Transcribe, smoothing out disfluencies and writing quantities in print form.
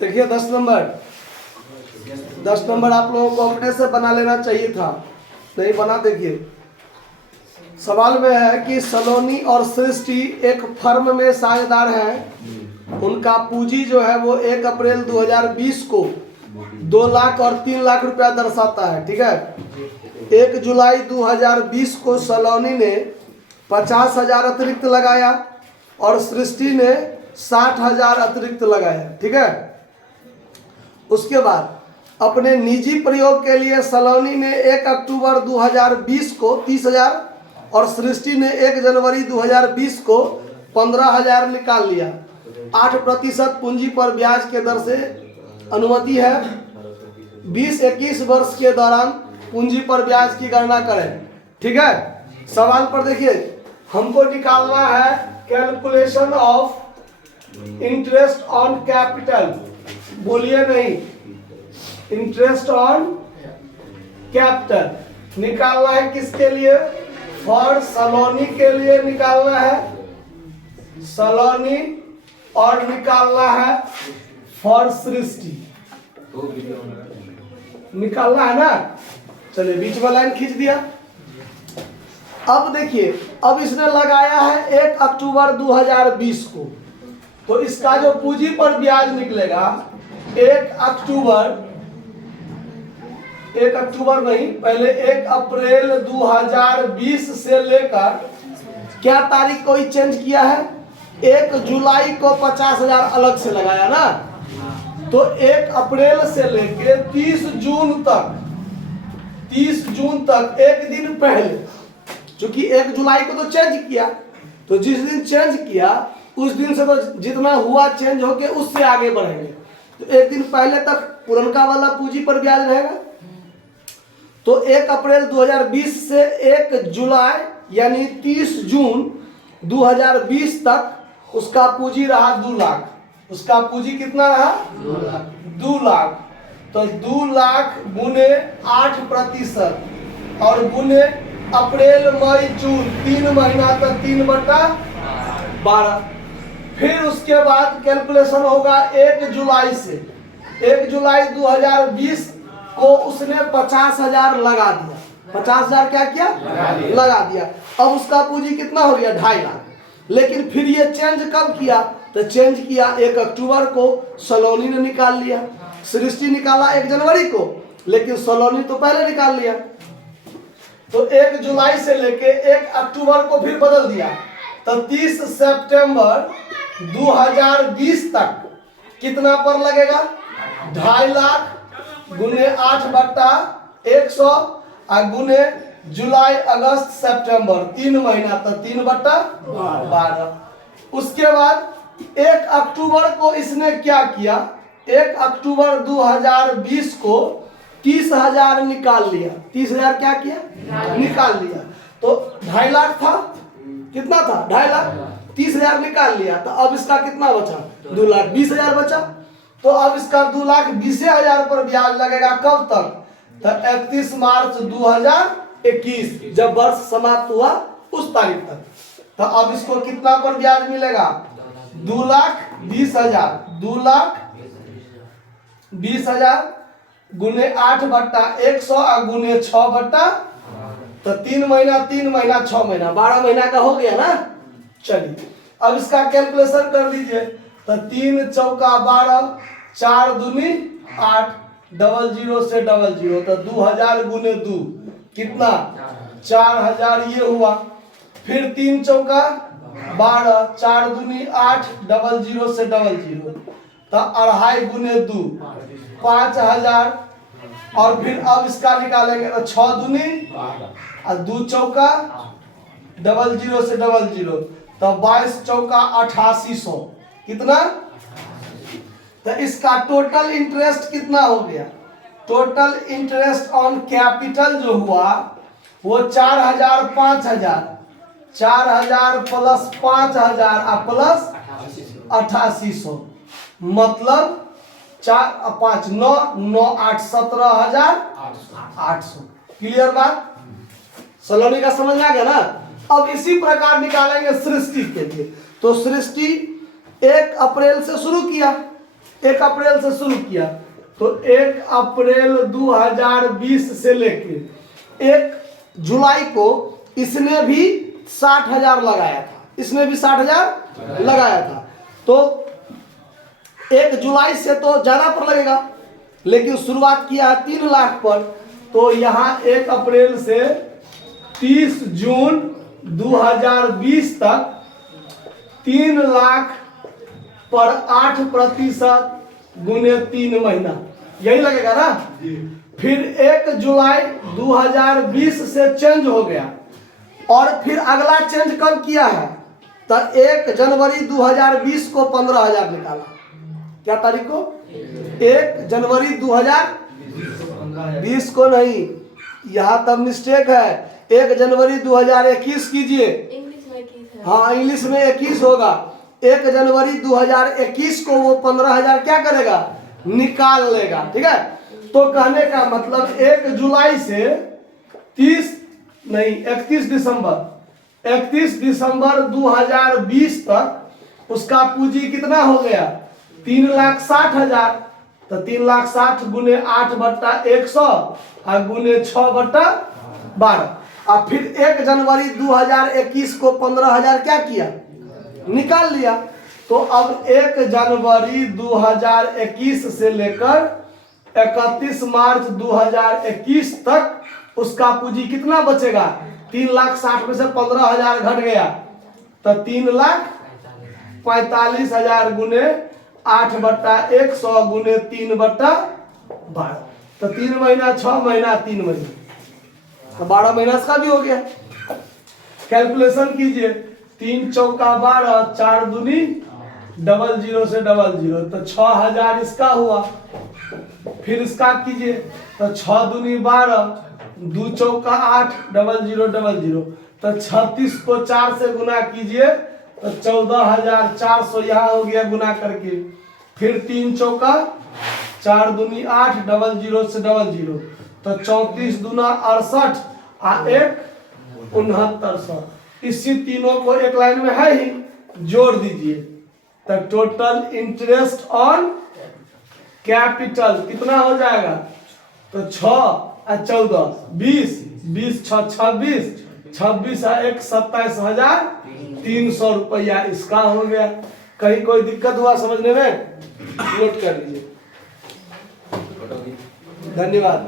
देखिए 10 नंबर आप लोगों को अपने से बना लेना चाहिए था, नहीं बना। देखिए सवाल में है कि सलोनी और सृष्टि एक फर्म में साझेदार हैं। उनका पूंजी जो है वो 1 अप्रैल 2020 को 2 लाख और 3 लाख रुपया दर्शाता है। ठीक है। 1 जुलाई 2020 को सलोनी ने 50,000 अतिरिक्त लगाया और सृष्टि ने 60,000 अतिरिक्त लगाया। ठीक है। उसके बाद अपने निजी प्रयोग के लिए सलोनी ने 1 अक्टूबर 2020 को 30,000 और सृष्टि ने 1 जनवरी 2020 को 15,000 निकाल लिया। 8% पूंजी पर ब्याज के दर से अनुमति है। 20-21 वर्ष के दौरान पूंजी पर ब्याज की गणना करें। ठीक है। सवाल पर देखिए, हमको निकालना है calculation of interest on capital. बोलिए नहीं, इंटरेस्ट ऑन कैपिटल निकालना है। किसके लिए? फॉर सलोनी के लिए निकालना है, सलोनी, और निकालना है फॉर सृष्टि। निकालना है ना। चलिए बीच में लाइन खींच दिया। अब देखिए, अब इसने लगाया है 1 अक्टूबर 2020 को, तो इसका जो पूंजी पर ब्याज निकलेगा 1 अक्टूबर नहीं, पहले 1 अप्रैल 2020 से लेकर क्या तारीख को ही चेंज किया है? 1 जुलाई को 50,000 अलग से लगाया ना, तो 1 अप्रैल से लेके 30 जून तक एक दिन पहले, क्योंकि 1 जुलाई को तो चेंज किया, तो जिस दिन चेंज किया उस दिन से तो जितना हुआ चेंज होके उससे आगे बढ़ेंगे, तो एक दिन पहले तक पुरनका वाला पूंजी पर ब्याज रहेगा। तो 1 अप्रैल 2020 से 1 जुलाई यानी 30 जून 2020 तक उसका पूंजी रहा 2 लाख। उसका पूंजी कितना रहा? 2 लाख। तो 2 लाख गुने 8% और गुने अप्रैल मई जून 3 महीना तक 3/12। फिर उसके बाद कैलकुलेशन होगा 1 जुलाई से। 1 जुलाई 2020 को उसने 50,000 लगा दिया। 50,000 क्या किया? लगा दिया। अब उसका पूंजी कितना हो गया? 2.5 लाख। लेकिन फिर ये चेंज कब किया? तो चेंज किया 1 अक्टूबर को, सलोनी ने निकाल लिया। सृष्टि निकाला 1 जनवरी को, लेकिन सलोनी तो पहले निकाल लिया। तो 1 जुलाई से लेके 1 अक्टूबर को फिर बदल दिया, तो 30 सितंबर 2020 तक कितना पर लगेगा? 2.5 लाख गुने 8/100 और गुने जुलाई अगस्त सितंबर 3 महीना तक 3/12। उसके बाद 1 अक्टूबर को इसने क्या किया? 1 अक्टूबर 2020 को 30,000 निकाल लिया। 30,000 क्या किया? निकाल लिया। तो 2.5 लाख था, कितना था? 2.5 लाख। 30,000 निकाल लिया, तो अब इसका कितना बचा? 2,20,000 बचा। तो अब इसका 2,20,000 पर ब्याज लगेगा। कब तक? तो 31 मार्च 2021, जब वर्ष समाप्त हुआ उस तारीख तक। तो अब इसको कितना पर ब्याज मिलेगा? 2,20,000। 2,20,000 गुने 8/100 और गुने 6/, तो 3 महीना 6 महीना 12 महीना का हो गया ना। चलिए अब इसका कैलकुलेशन कर लीजिए। तो 3 चौका 12, 4 दूनी 8, 00 से 00, तो 2,000 गुने 2 कितना? 4,000 ये हुआ। फिर 3 चौका 12, 4 दूनी 8, 00 से 00, तो 2.5 गुने 2 5,000। और फिर अब इसका निकालेंगे तो 6 दूनी और 2 चौका 00 से 00, तो 22 चौका 8800। कितना? तो इसका टोटल इंटरेस्ट कितना हो गया? टोटल इंटरेस्ट ऑन कैपिटल जो हुआ वो 4,000 5,000, 4,000 प्लस 5,000 और प्लस 8800, मतलब 4 और 5 9 9 8 17,800। क्लियर बात? सलोनी का समझ में आ गया ना। अब इसी प्रकार निकालेंगे सृष्टि के लिए। तो सृष्टि 1 अप्रैल से शुरू किया, 1 अप्रैल से शुरू किया, तो 1 अप्रैल 2020 से लेके 1 जुलाई को इसने भी 60,000 लगाया था, इसने भी 60,000 लगाया था। तो 1 जुलाई से तो ज्यादा पर लगेगा, लेकिन शुरुआत किया है 3 लाख पर, तो यहाँ 1 अप्रैल से 30 जून 2020 तक 3 लाख पर 8% गुने 3 महीना, यही लगेगा ना। फिर 1 जुलाई 2020 से चेंज हो गया, और फिर अगला चेंज कब किया है, तो 1 जनवरी 2020 को 15,000 निकाला। क्या तारीख को? 1 जनवरी 2020 को नहीं, यहाँ तब मिस्टेक है। 1 जनवरी 2021 कीजिए, इंग्लिश में 21 है। हाँ इंग्लिश में 21 होगा। 1 जनवरी 2021 को वो 15,000 क्या करेगा, निकाल लेगा, ठीक है। तो कहने का मतलब 1 जुलाई से 31 दिसंबर 2020 तक उसका पूंजी कितना हो गया, 3,60,000। तो 3,60,000 गुने 8/100 और गुने 6/12। और फिर 1 जनवरी 2021 को 15,000 क्या किया, निकाल लिया। तो अब 1 जनवरी 2021 से लेकर 31 मार्च 2021 तक उसका पूंजी कितना बचेगा, 3,60,000 में से 15,000 घट गया, तो 3,45,000 गुने 8/100 गुने 3/12। तो 3 महीना, 6 महीना, 3 महीना, तो 12 महीना इसका भी हो गया। कैलकुलेशन कीजिए, 3 चौका 12, 4 दूनी 00 से 00, तो 6,000 इसका हुआ। फिर इसका कीजिए, तो 6 दूनी 12, 2 चौका 8, 0000, तो 36 को 4 से गुना कीजिए, तो 14,400 यहाँ हो गया गुना करके। फिर 3 चौका 4 दूनी 8, 00 से 00, तो 34 दूना 68 और 1 6900। इसी तीनों को एक लाइन में है ही, जोड़ दीजिए, तो टोटल इंटरेस्ट ऑन कैपिटल कितना हो जाएगा, तो 6 और 14 20, 20 6 26, 26 और 1 27,300 रुपया इसका हो गया। कहीं कोई दिक्कत हुआ समझने में, नोट कर लीजिए। धन्यवाद।